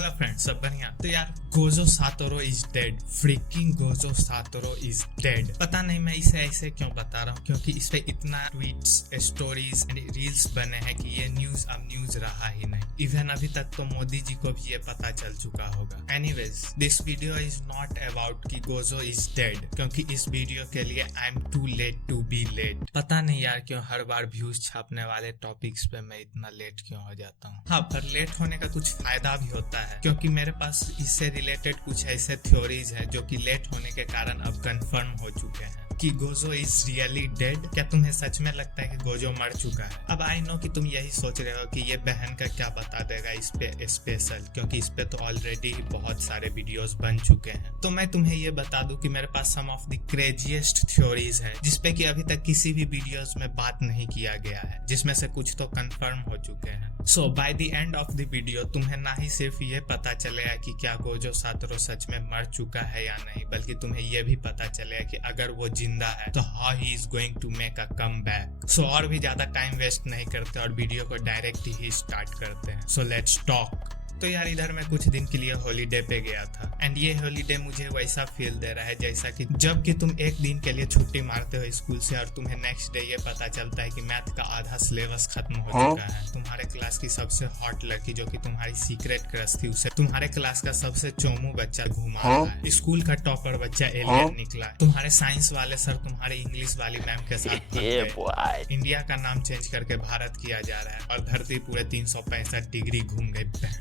Hello friends, सब बढ़िया। तो यार Gojo Satoru is dead, freaking Gojo Satoru is dead. पता नहीं मैं इसे ऐसे क्यों बता रहा हूँ, क्योंकि इस पे इतना ट्वीट्स, स्टोरीज एंड रील्स बने हैं कि ये न्यूज अब न्यूज रहा ही नहीं। इवन अभी तक तो मोदी जी को भी ये पता चल चुका होगा। Anyways, this video is not about कि गोजो इज डेड, क्योंकि इस वीडियो के लिए I am too late to be late. पता नहीं यार क्यों हर बार व्यूज छापने वाले टॉपिक्स पे मैं इतना लेट क्यों हो जाता हूँ। हाँ, पर लेट होने का कुछ फायदा भी होता है, क्योंकि मेरे पास इससे रिलेटेड कुछ ऐसे थ्योरीज हैं जो कि लेट होने के कारण अब कंफर्म हो चुके हैं कि गोजो इज रियली डेड। क्या तुम्हें सच में लगता है कि गोजो मर चुका है? अब आई नो कि तुम यही सोच रहे हो कि ये बहन का क्या बता देगा इस पे स्पेशल, क्योंकि इस पे तो ऑलरेडी बहुत सारे वीडियोस बन चुके हैं। तो मैं तुम्हें ये बता दूं कि मेरे पास सम ऑफ द क्रेजीएस्ट थ्योरीज है जिसपे कि अभी तक किसी भी वीडियोस में बात नहीं किया गया है, जिसमें से कुछ तो कंफर्म हो चुके हैं। So by the end of the video तुम्हें ना ही सिर्फ ये पता चलेगा कि क्या गोजो सातोरो सच में मर चुका है या नहीं, बल्कि तुम्हें ये भी पता चलेगा कि अगर वो जिंदा है तो how he is going to make a comeback. So और भी ज्यादा टाइम वेस्ट नहीं करते और वीडियो को डायरेक्ट ही स्टार्ट करते हैं। So let's talk. तो यार इधर मैं कुछ दिन के लिए हॉलीडे पे गया था, एंड ये हॉलीडे मुझे वैसा फील दे रहा है जैसा कि जब कि तुम एक दिन के लिए छुट्टी मारते हो स्कूल से और तुम्हें नेक्स्ट डे ये पता चलता है कि मैथ का आधा सिलेबस खत्म हो चुका है। तुम्हारे क्लास की सबसे हॉट लड़की जो कि तुम्हारी सीक्रेट क्रश थी, उसे तुम्हारे क्लास का सबसे चोमू बच्चा घुमा रहा है। स्कूल का टॉपर बच्चा एलियन निकला। तुम्हारे साइंस वाले सर तुम्हारे इंग्लिश वाली मैम के साथ इंडिया का नाम चेंज करके भारत किया जा रहा है और धरती पूरे 365 डिग्री घूम गई।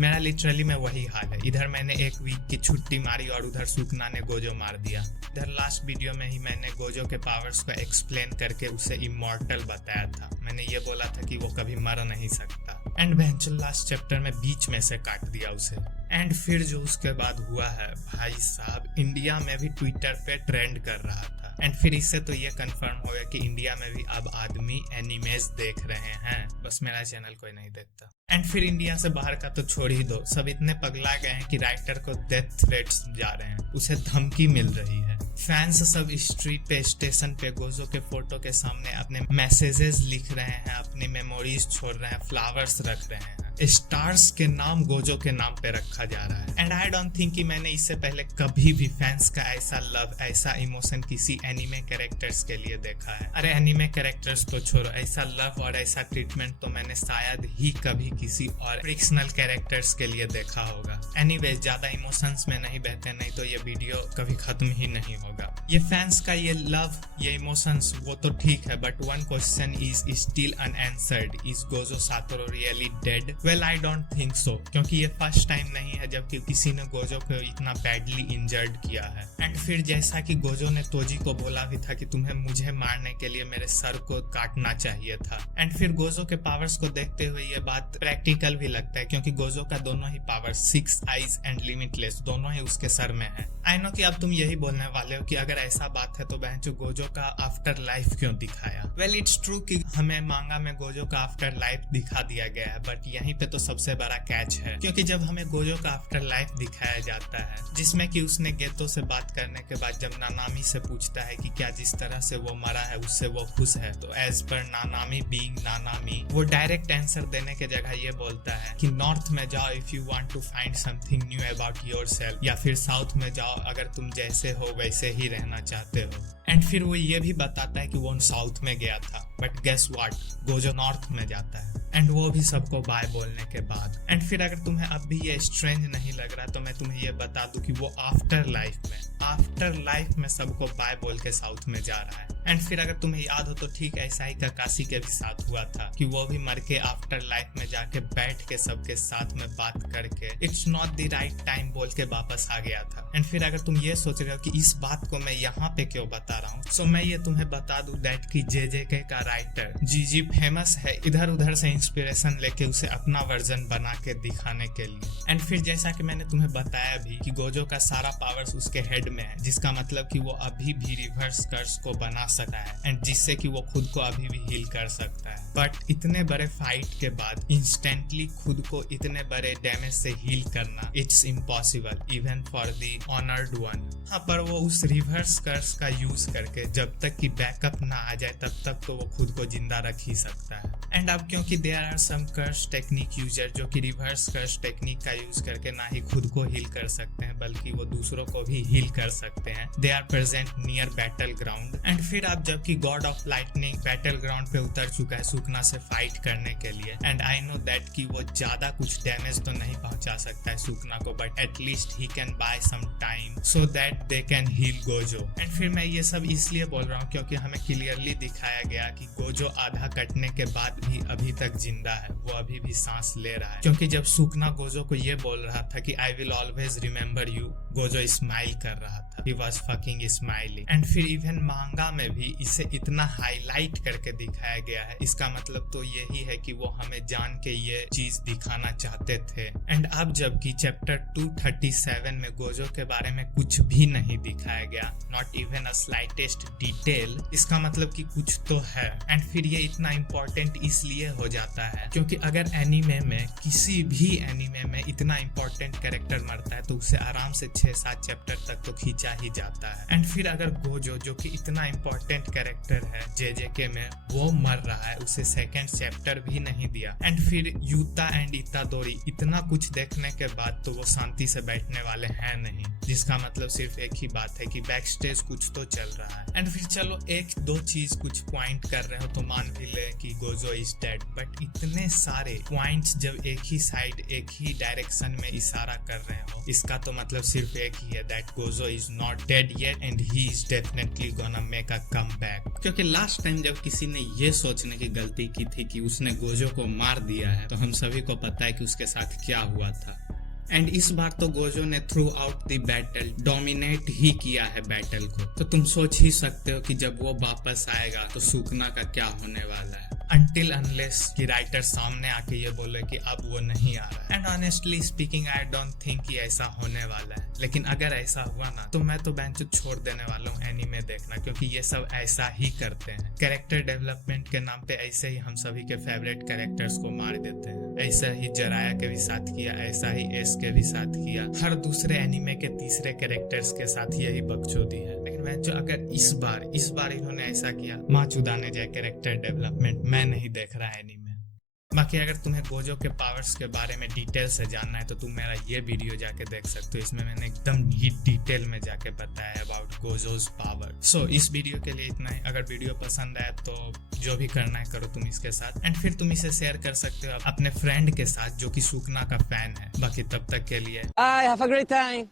मेरा लिटरली में वही हाल है। इधर मैंने एक वीक की छुट्टी मारी और उधर सुकना ने गोजो मार दिया। इधर लास्ट वीडियो में ही मैंने गोजो के पावर्स को एक्सप्लेन करके उसे इमॉर्टल बताया था। मैंने ये बोला था कि वो कभी मर नहीं सकता, एंड वेंचुअल लास्ट चैप्टर में बीच में से काट दिया उसे। एंड फिर जो उसके बाद हुआ है भाई साहब, इंडिया में भी ट्विटर पे ट्रेंड कर रहा था। एंड फिर इससे तो ये कंफर्म हो गया कि इंडिया में भी अब आदमी एनिमेज देख रहे हैं, बस मेरा चैनल कोई नहीं देखता। एंड फिर इंडिया से बाहर का तो छोड़ ही दो, सब इतने पगला गए हैं कि राइटर को डेथ थ्रेट्स जा रहे हैं, उसे धमकी मिल रही है। फैंस सब स्ट्रीट पे, स्टेशन पे गोजो के फोटो के सामने अपने मैसेजेस लिख रहे हैं, अपनी मेमोरीज छोड़ रहे हैं, फ्लावर्स रख रहे हैं। स्टार्स के नाम गोजो के नाम पे रखा जा रहा है। एंड आई डोंट थिंक कि मैंने इससे पहले कभी भी फैंस का ऐसा लव, ऐसा इमोशन किसी एनिमे कैरेक्टर्स के लिए देखा है। अरे एनिमे कैरेक्टर्स तो छोड़ो, ऐसा लव और ऐसा ट्रीटमेंट तो मैंने शायद ही कभी किसी और फिक्शनल कैरेक्टर्स के लिए देखा होगा। एनीवेज, ज्यादा इमोशंस में नहीं बहते, नहीं तो ये वीडियो कभी खत्म ही नहीं होगा। ये फैंस का ये लव, ये इमोशंस वो तो ठीक है, but one question is still unanswered, is Gojo Satoru really dead? Well I don't think so, क्योंकि ये फर्स्ट टाइम नहीं है जबकि किसी ने गोजो को इतना बैडली इंजर्ड किया है। एंड फिर जैसा कि गोजो ने तोजी को बोला भी था कि तुम्हें मुझे मारने के लिए मेरे सर को काटना चाहिए था। एंड फिर गोजो के पावर्स को देखते हुए ये बात प्रैक्टिकल भी लगता है, क्योंकि गोजो का दोनों ही पावर, 6 आइज एंड लिमिटलेस, दोनों ही उसके सर में है। आई नो कि अब तुम यही बोलने वाले हो कि अगर ऐसा बात है तो बहन गोजो का आफ्टर लाइफ क्यों दिखाया? वेल इट्स ट्रू कि हमें मांगा में गोजो का आफ्टर लाइफ दिखा दिया गया है, बट यहीं पे तो सबसे बड़ा कैच है, क्योंकि जब हमें गोजो का आफ्टर लाइफ दिखाया जाता है जिसमें कि उसने गेतो से बात करने के बाद जब नानामी से पूछता है कि क्या जिस तरह से वो मरा है उससे वो खुश है, तो एज पर नानामी बीइंग नानामी, वो डायरेक्ट आंसर देने के जगह ये बोलता है कि नॉर्थ में जाओ if you want to find something new about yourself, या फिर साउथ में जाओ अगर तुम जैसे हो वैसे ही रहना चाहते हो। एंड फिर वो ये भी बताता है कि वो साउथ में गया था, but guess what, Gojo north में जाता है, एंड वो भी सबको बाय बोलने के बाद। एंड फिर अगर तुम्हें अब भी ये स्ट्रेंज नहीं लग रहा तो मैं तुम्हें ये बता दूं कि वो आफ्टर लाइफ में सबको बाय बोल के साउथ में जा रहा है। एंड फिर अगर तुम्हें याद हो तो ठीक ऐसा ही काकाशी के भी साथ हुआ था कि वो भी मर के आफ्टर लाइफ में जाके बैठ के सबके साथ में बात करके it's not the right time बोल के वापस आ गया था। एंड फिर अगर तुम ये सोच रहे हो कि इस बात को मैं यहाँ पे क्यों बता रहा हूँ, सो मैं ये तुम्हें बता दूं दैट कि JJK का राइटर जीजी फेमस है इधर उधर से इंस्पिरेशन लेके उसे अपना वर्जन बना के दिखाने के लिए। एंड फिर जैसा कि मैंने तुम्हें बताया भी कि गोजो का सारा पावर्स उसके हेड में है, जिसका मतलब कि वो अभी भी रिवर्स कर्स को बना सकता है, एंड जिससे कि वो खुद को अभी भी हील कर सकता है। बट इतने बड़े फाइट के बाद इंस्टेंटली खुद को इतने बड़े डैमेज से हील करना, it's impossible even for the honoured one. हाँ, पर वो उस रिवर्स कर्स का यूज करके जब तक कि बैकअप ना आ जाए तब तक तो वो खुद को जिंदा रख ही सकता है। एंड अब क्योंकि there are some curse technique technique user जो कि रिवर्स कर्स टेक्निक का यूज करके ना ही खुद को हील कर सकते हैं बल्कि वो दूसरों को भी हील कर सकते हैं। They are present near battle ground. And फिर अब जबकि god of lightning battle ground पे उतर चुका है सुकना से फाइट करने के लिए, एंड आई नो दैट कि वो ज्यादा कुछ डैमेज तो नहीं पहुंचा सकता है सुकना को, but at least he can buy some time so that they can heal Gojo. And फिर मैं ये सब इसलिए बोल रहा हूँ क्योंकि हमें क्लियरली दिखाया गया कि गोजो आधा कटने के बाद भी अभी तक जिंदा है, वो अभी भी सांस ले रहा है। क्योंकि जब सुकना गोजो को ये बोल रहा था कि I will always remember you, Gojo smile कर रहा था, he was fucking smiling। And फिर इवन मांगा में भी इसे इतना हाईलाइट करके दिखाया गया है, इसका मतलब तो यही है कि वो हमें जान के ये चीज दिखाना चाहते थे। एंड अब जबकि चैप्टर 237 में गोजो के बारे में कुछ भी नहीं दिखाया गया, not even a slightest detail, इसका मतलब कि कुछ तो है। एंड फिर ये इतना इम्पोर्टेंट इसलिए हो जाता है क्योंकि अगर एनीमे में किसी भी एनीमे में इतना इम्पोर्टेंट कैरेक्टर मरता है तो उसे आराम से 6-7 चैप्टर तक तो खींचा ही जाता है। एंड फिर अगर गोजो जो कि इतना इम्पोर्टेंट कैरेक्टर है जेजेके में वो मर रहा है, उसे सेकंड चैप्टर भी नहीं दिया। एंड फिर यूता एंड इतादोरी इतना कुछ देखने के बाद तो वो शांति से बैठने वाले हैं नहीं, जिसका मतलब सिर्फ एक ही बात है कि बैक स्टेज कुछ तो चल रहा है। एंड फिर चलो एक दो चीज कुछ पॉइंट कर रहे हो तो मान भी ले कि गोजो इज डेड, बट इतने सारे पॉइंट्स जब एक ही साइड एक ही डायरेक्शन में इशारा कर रहे हो, इसका तो मतलब सिर्फ एक ही है, that Gojo is not dead yet and he is definitely gonna make a comeback. क्योंकि लास्ट टाइम जब किसी ने ये सोचने की गलती की थी कि उसने गोजो को मार दिया है तो हम सभी को पता है कि उसके साथ क्या हुआ था। एंड इस बार तो गोजो ने throughout the battle dominate ही किया है बैटल को, तो तुम सोच ही सकते हो कि जब वो वापस आएगा तो सुकना का क्या होने वाला है, until unless कि राइटर सामने आके ये बोले कि अब वो नहीं आ रहा है। And honestly speaking I don't think कि ऐसा होने वाला है, लेकिन अगर ऐसा हुआ ना तो मैं तो बेंच छोड़ देने वाला हूँ एनीमे देखना, क्योंकि ये सब ऐसा ही करते हैं। कैरेक्टर डेवलपमेंट के नाम पे ऐसे ही हम सभी के फेवरेट कैरेक्टर्स को मार देते हैं। ऐसा ही जराया के भी साथ किया, ऐसा ही एस के भी साथ किया, हर दूसरे एनीमे के तीसरे कैरेक्टर्स के साथ यही बकचोदी है। लेकिन मैं जो अगर इस बार इन्होंने ऐसा किया, माँ चुदाने जाए कैरेक्टर डेवलपमेंट, मैं नहीं देख रहा है एनीमे। बाकी अगर तुम्हें गोजो के पावर्स के बारे में डिटेल से जानना है तो तुम मेरा ये वीडियो जाके देख सकते हो, इसमें मैंने एकदम डिटेल में जाके बताया अबाउट गोजोज पावर। सो इस वीडियो के लिए इतना ही। अगर वीडियो पसंद आए तो जो भी करना है करो तुम इसके साथ, एंड फिर तुम इसे शेयर कर सकते हो अपने फ्रेंड के साथ जो कि सुकना का फैन है। बाकी तब तक के लिए Bye, have a great time.